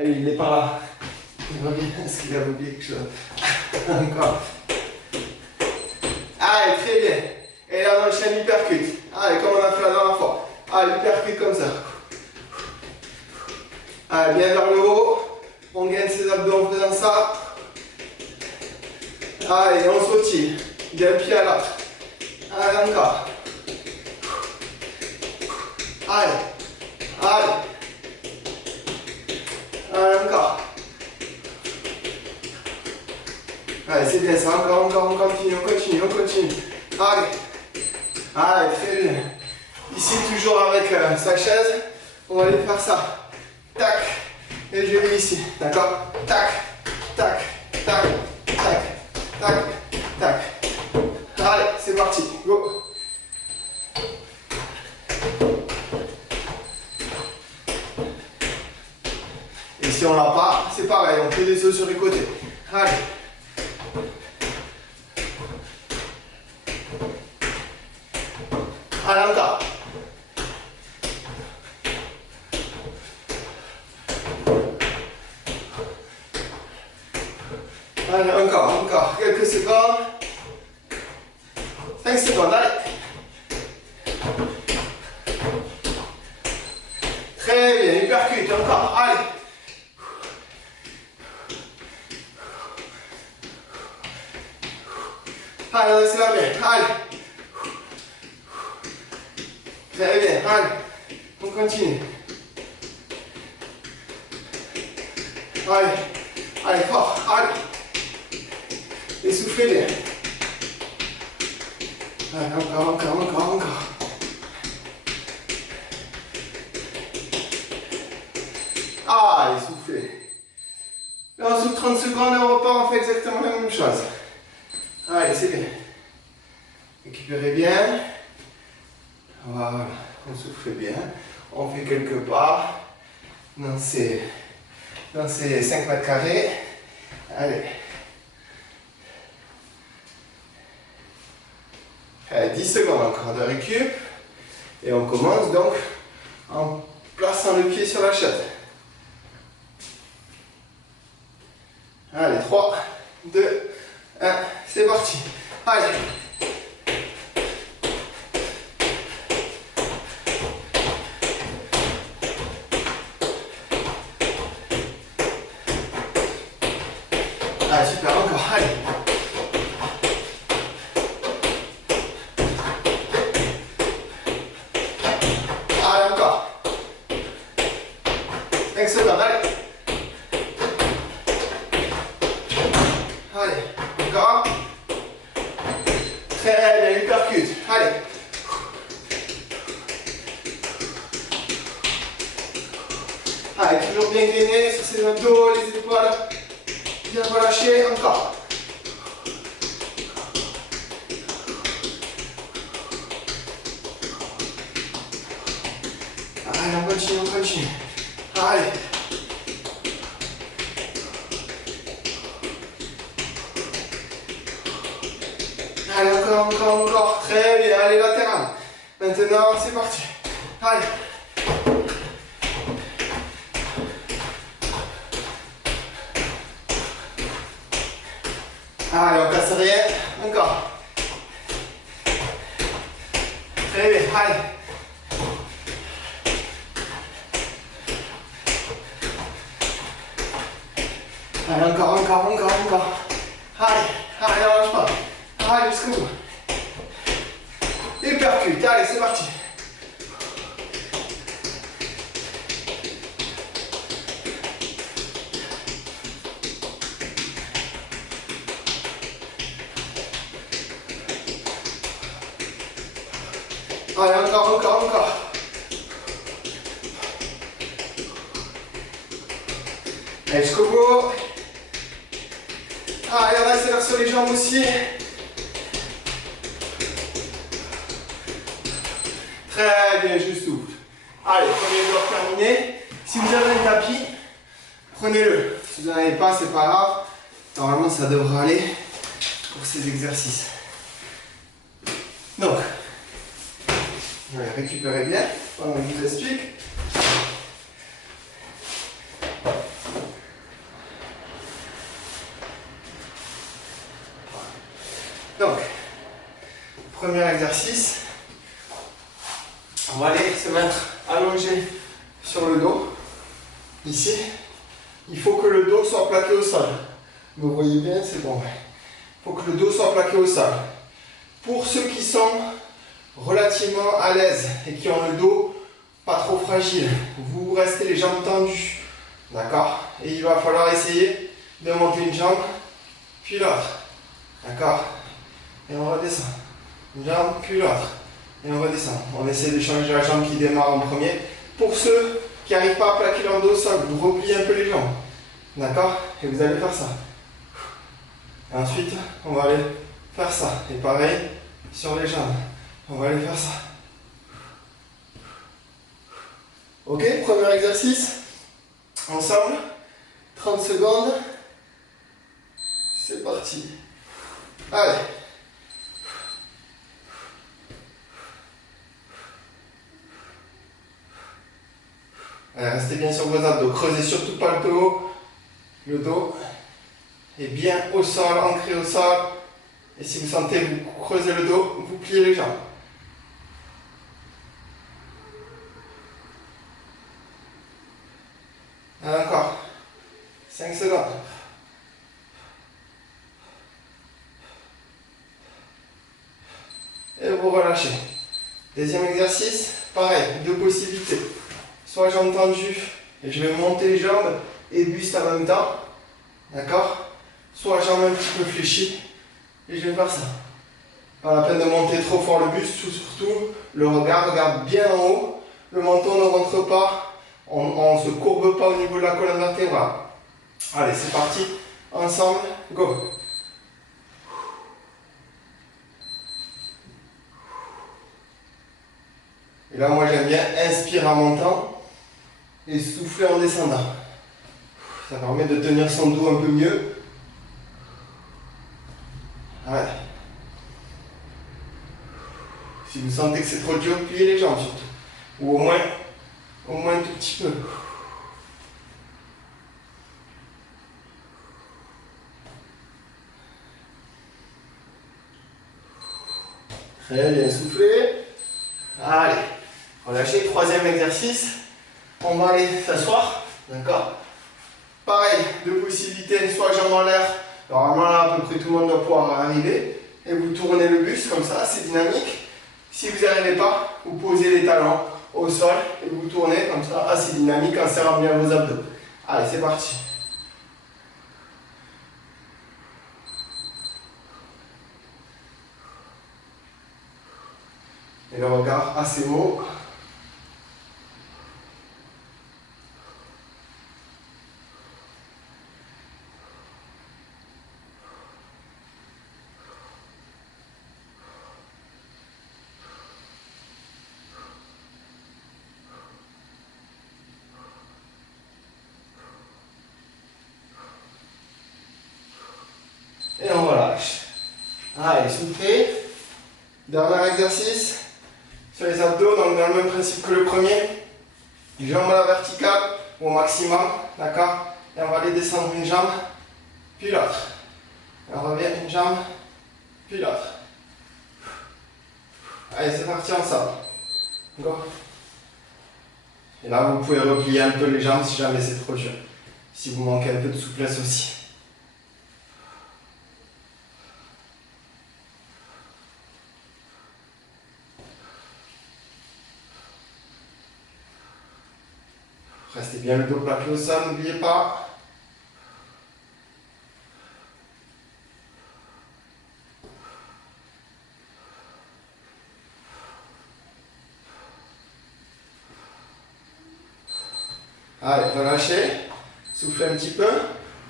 Il n'est pas là. Il revient. Est-ce qu'il a oublié quelque chose? Encore. Allez, très bien. Et là, on enchaîne l'hypercute. Allez, comme on a fait la dernière fois. Allez, l'hypercute comme ça. Allez, bien vers le haut. On gagne ses abdos en faisant ça. Allez, on sautille. D'un pied à l'autre. Allez, encore. Allez. Allez. Allez, encore. Allez, c'est bien ça. Encore, on continue. Allez. Allez, très bien. Ici, toujours avec sa chaise, on va aller faire ça. Tac. Et je vais ici. D'accord? Tac. Tac. Tac. Tac. Tac. Tac. Allez, c'est parti. Go. Et si on l'a pas, c'est pareil, on fait des sauts sur les côtés. Allez. Allez, encore. Allez, encore. Quelques secondes. 5 secondes, allez. Très bien, hypercute, encore, allez. Allez, laissez la main, allez. Très bien, allez. On continue. Allez, allez, fort, allez. Essoufflez bien. Allez, encore. Ah, essoufflez. Là, on souffle 30 secondes et on repart, on fait exactement la même chose. Allez, c'est bien. Récupérez bien. Voilà, on souffle bien. On fait quelques pas dans ces 5 mètres carrés. Allez. Allez, 10 secondes encore de récup. Et on commence donc en plaçant le pied sur la chaise. Allez, 3, 2, 1, c'est parti. Allez. Allez, super, encore, allez. Allez, encore. 5 secondes, allez. Allez, encore. Très bien, hypercute. Allez. Allez, toujours bien gainé sur ses abdos, les épaules. Bien relâché, encore. Allez, on continue. Allez. Allez, encore. Très bien, allez, latéral. Maintenant, c'est parti. Allez. Allez, on casse rien. Encore. Très bien, allez. Allez, encore. Allez, on lâche pas. Allez, jusqu'au bout. Hypercute, allez, c'est parti. Allez, encore. Allez, jusqu'au bout. Allez, on accélère sur les jambes aussi. Très bien, je souffle. Allez, premier bloc terminé. Si vous avez un tapis, prenez-le. Si vous n'en avez pas, c'est pas grave. Normalement, ça devrait aller pour ces exercices. Donc, récupérez bien pendant que je vous explique. Premier exercice. On va aller se mettre allongé sur le dos. Ici, il faut que le dos soit plaqué au sol. Vous voyez bien, c'est bon. Il faut que le dos soit plaqué au sol. Pour ceux qui sont relativement à l'aise et qui ont le dos pas trop fragile, vous restez les jambes tendues. D'accord? Et il va falloir essayer de monter une jambe, puis l'autre. D'accord? Et on redescend. Une jambe, puis l'autre. Et on redescend. On essaie de changer la jambe qui démarre en premier. Pour ceux qui n'arrivent pas à plaquer leur dos au sol, vous repliez un peu les jambes. D'accord? Et vous allez faire ça. Et ensuite, on va aller faire ça. Et pareil, sur les jambes. On va aller faire ça. Ok, premier exercice. Ensemble. 30 secondes. C'est parti. Allez. Allez, restez bien sur vos abdos. Creusez surtout pas le dos. Le dos est bien au sol, ancré au sol. Et si vous sentez vous creusez le dos, vous pliez les jambes. Allez, encore. 5 secondes. Et vous relâchez. Deuxième exercice, pareil, deux possibilités. Soit jambes tendues et je vais monter les jambes et buste en même temps. D'accord? Soit jambes un petit peu fléchies et je vais faire ça. Pas la peine de monter trop fort le buste, surtout le regard, regarde bien en haut. Le menton ne rentre pas, on ne se courbe pas au niveau de la colonne vertébrale. Allez, c'est parti. Ensemble, go! Et là, moi j'aime bien inspirer en montant et souffler en descendant. Ça permet de tenir son dos un peu mieux. Allez. Si vous sentez que c'est trop dur, pliez les jambes surtout. Ou au moins un tout petit peu. Très bien, soufflez. Allez, relâchez. Troisième exercice. On va aller s'asseoir. D'accord? Pareil, deux possibilités. Soit jambes en l'air. Normalement, là, à peu près tout le monde doit pouvoir arriver. Et vous tournez le buste comme ça, c'est dynamique. Si vous n'y arrivez pas, vous posez les talons au sol et vous tournez comme ça, assez dynamique en serrant bien vos abdos. Allez, c'est parti. Et le regard assez haut. Et on relâche. Allez, soufflez. Dernier exercice. Sur les abdos, donc dans le même principe que le premier. Jambes à la verticale au maximum. D'accord? Et on va aller descendre une jambe, puis l'autre. On revient une jambe, puis l'autre. Allez, c'est parti ensemble. Go. Et là, vous pouvez replier un peu les jambes si jamais c'est trop dur. Si vous manquez un peu de souplesse aussi. Restez bien le dos plaqué au sol, n'oubliez pas. Allez, relâchez. Soufflez un petit peu.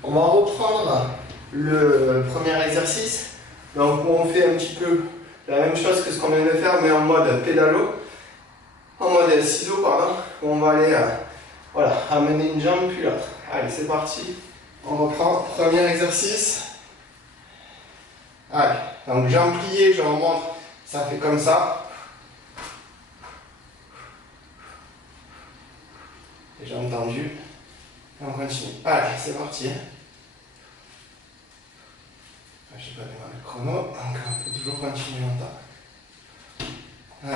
On va reprendre le premier exercice. Donc on fait un petit peu la même chose que ce qu'on vient de faire, mais en mode pédalo. En mode ciseau, pardon. On va aller voilà, amener une jambe puis l'autre. Allez, c'est parti. On reprend. Premier exercice. Allez, donc jambes pliées, je remonte. Ça fait comme ça. Les jambes tendues. Et on continue. Allez, c'est parti. Je n'ai pas démarré le chrono, donc on peut toujours continuer longtemps. Allez.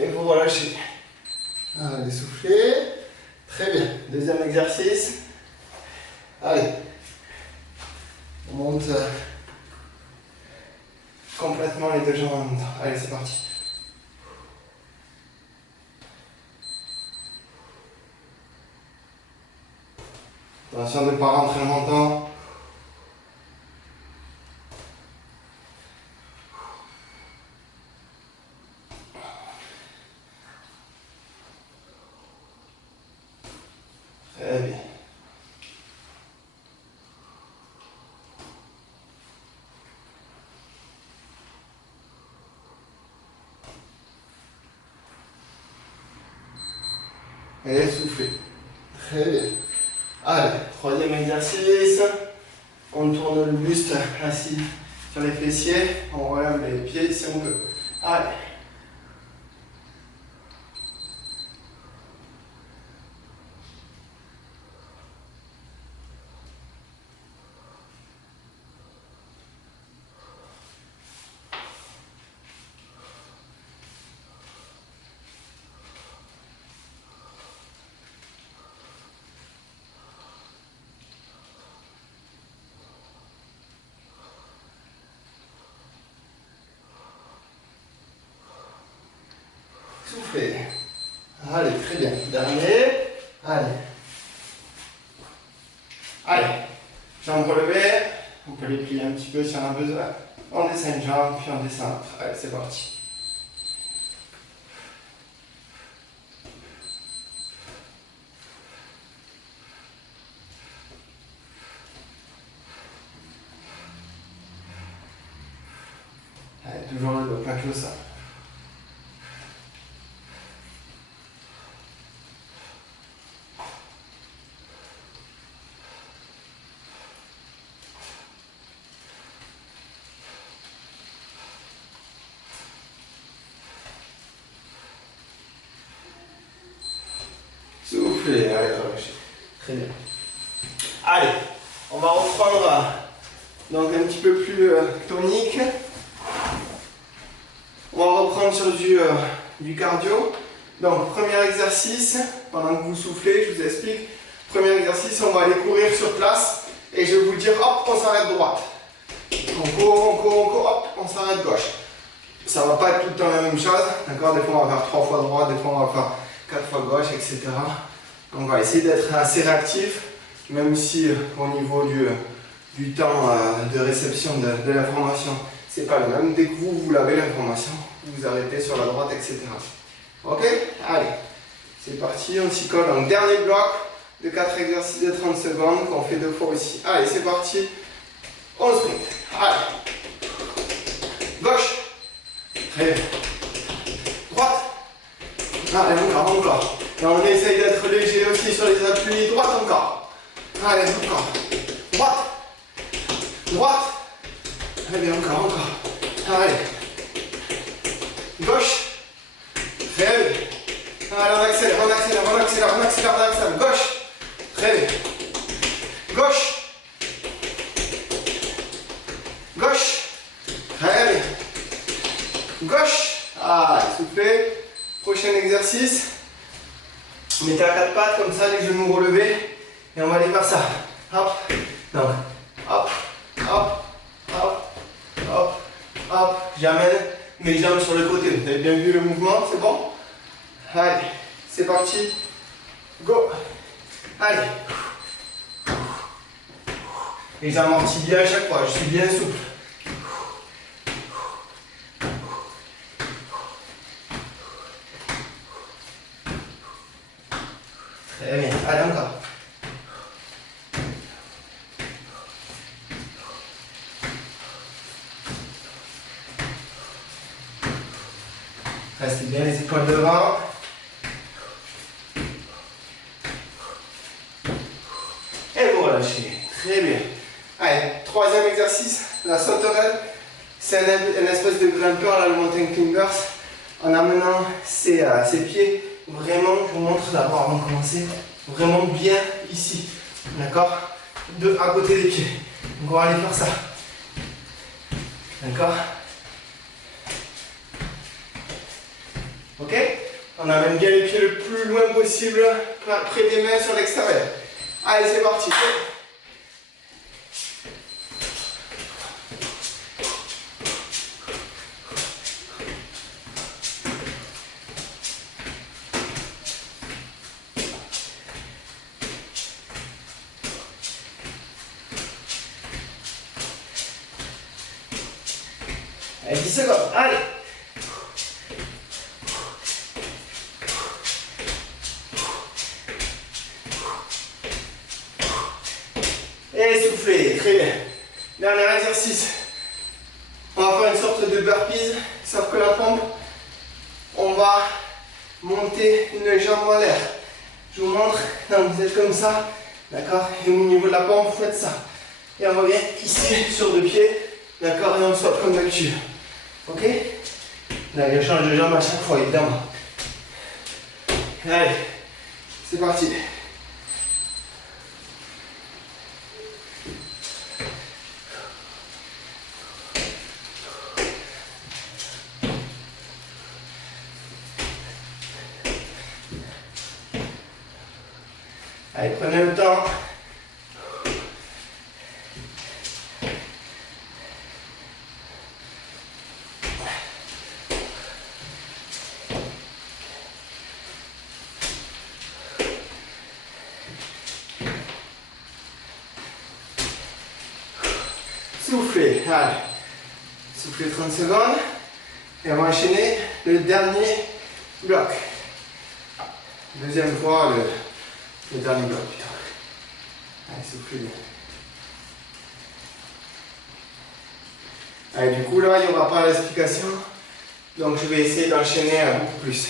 Et vous relâchez. Allez, soufflez. Très bien. Deuxième exercice. Allez. On monte complètement les deux jambes en même temps. Allez, c'est parti. Attention de ne pas rentrer en montant. Très bien. Et soufflez. Très bien. Allez, troisième exercice. On tourne le buste assis sur les fessiers. On relève les pieds si on peut. Allez. Soufflez. Allez, très bien. Dernier. Allez. Allez. Jambes relevées. On peut les plier un petit peu si on a besoin. On descend une jambe, puis on descend l'autre. Allez, c'est parti. Allez, toujours le dos plaqué au sol. Soufflez, allez, relâchez. Très bien. Allez, on va reprendre donc un petit peu plus tonique. On va reprendre sur du cardio. Donc, premier exercice, pendant que vous soufflez, je vous explique. Premier exercice, on va aller courir sur place et je vais vous dire, hop, on s'arrête droite. On court, hop, on s'arrête gauche. Ça ne va pas être tout le temps la même chose, d'accord? Des fois on va faire 3 fois droite, des fois on va faire 4 fois gauche, etc. Donc on va essayer d'être assez réactif, même si au niveau du temps de réception de l'information, c'est pas le même. Dès que vous l'avez l'information, vous arrêtez sur la droite, etc. Ok? Allez, c'est parti, on s'y colle. Donc dernier bloc de 4 exercices de 30 secondes qu'on fait 2 fois aussi. Allez, c'est parti, on sprint. Allez, gauche, très bien, droite, allez, encore. Et on essaye d'être léger aussi sur les appuis, droite encore. Allez, encore, droite, droite, très bien, encore. Allez, gauche, très bien. Allez, on accélère, gauche, très bien. Gauche, gauche, très bien. Gauche, allez, soufflez. Prochain exercice, mettez à 4 pattes comme ça, les genoux relevés. Et on va aller faire ça. Hop, donc, hop, hop, hop, hop, hop. J'amène mes jambes sur le côté. Vous avez bien vu le mouvement, c'est bon? Allez, c'est parti. Go. Allez. Et j'amortis bien à chaque fois, je suis bien souple. Très bien, allez encore. Restez bien les épaules devant. relâcher. Très bien. Allez, troisième exercice, la sauterelle. C'est un espèce de grimpeur, là, le mountain climbers, en amenant ses pieds vraiment, je vous montre d'abord avant de commencer, vraiment bien ici, d'accord, à côté des pieds. Donc on va aller faire ça, d'accord. Ok, on amène bien les pieds le plus loin possible, près des mains sur l'extérieur. Allez, c'est parti. Allez, 10 secondes, allez. Et soufflez, très bien. Dernier exercice. On va faire une sorte de burpees, sauf que la pompe, on va monter une jambe en l'air. Je vous montre, donc vous êtes comme ça, d'accord, et au niveau de la pompe, vous faites ça. Et on revient ici sur deux pieds, d'accord, et on saute comme d'habitude. Ok? Là, je change de jambe à chaque fois, évidemment. Allez, c'est parti. Allez, prenez le temps. Soufflez, allez. Soufflez 30 secondes. Et on va enchaîner le dernier bloc. Deuxième fois, le dernier bloc. Allez, soufflez bien. Allez, du coup, là, il n'y aura pas l'explication. Donc, je vais essayer d'enchaîner beaucoup plus.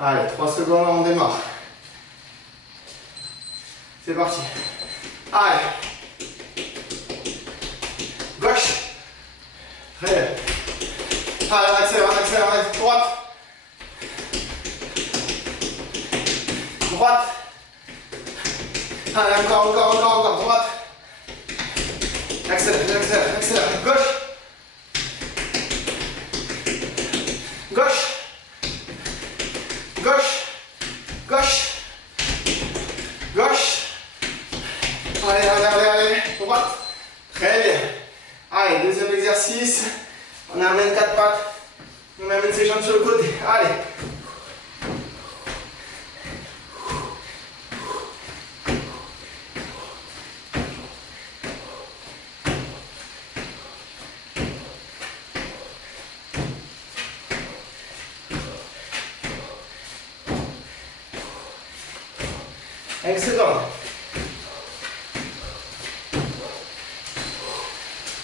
Allez, 3 secondes, on démarre. C'est parti. Allez. Gauche. Très bien. Allez, on accélère, on accélère, on accélère. Droite. Droite. Allez, encore. Droite. Accélère, accélère, accélère. Gauche. Gauche. Gauche. Gauche. Gauche. Allez. Droite. Très bien. Allez, deuxième exercice. On amène 4 pattes. On amène ses jambes sur le côté. Allez. Excellent.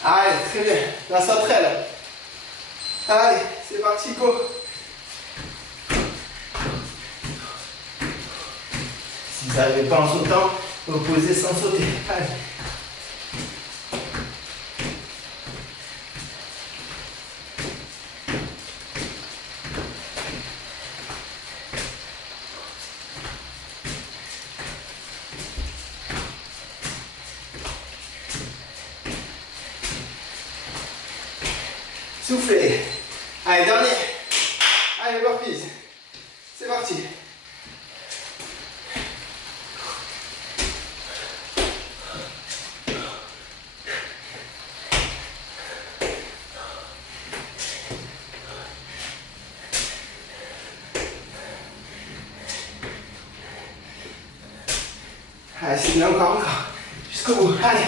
Allez, très bien. La sauterelle. Allez, c'est parti, go. Si vous n'arrivez pas en sautant, vous posez sans sauter. Allez. Soufflez. Allez, dernier. Allez, burpees. C'est parti. Allez, c'est bien, encore. Jusqu'au bout. Allez.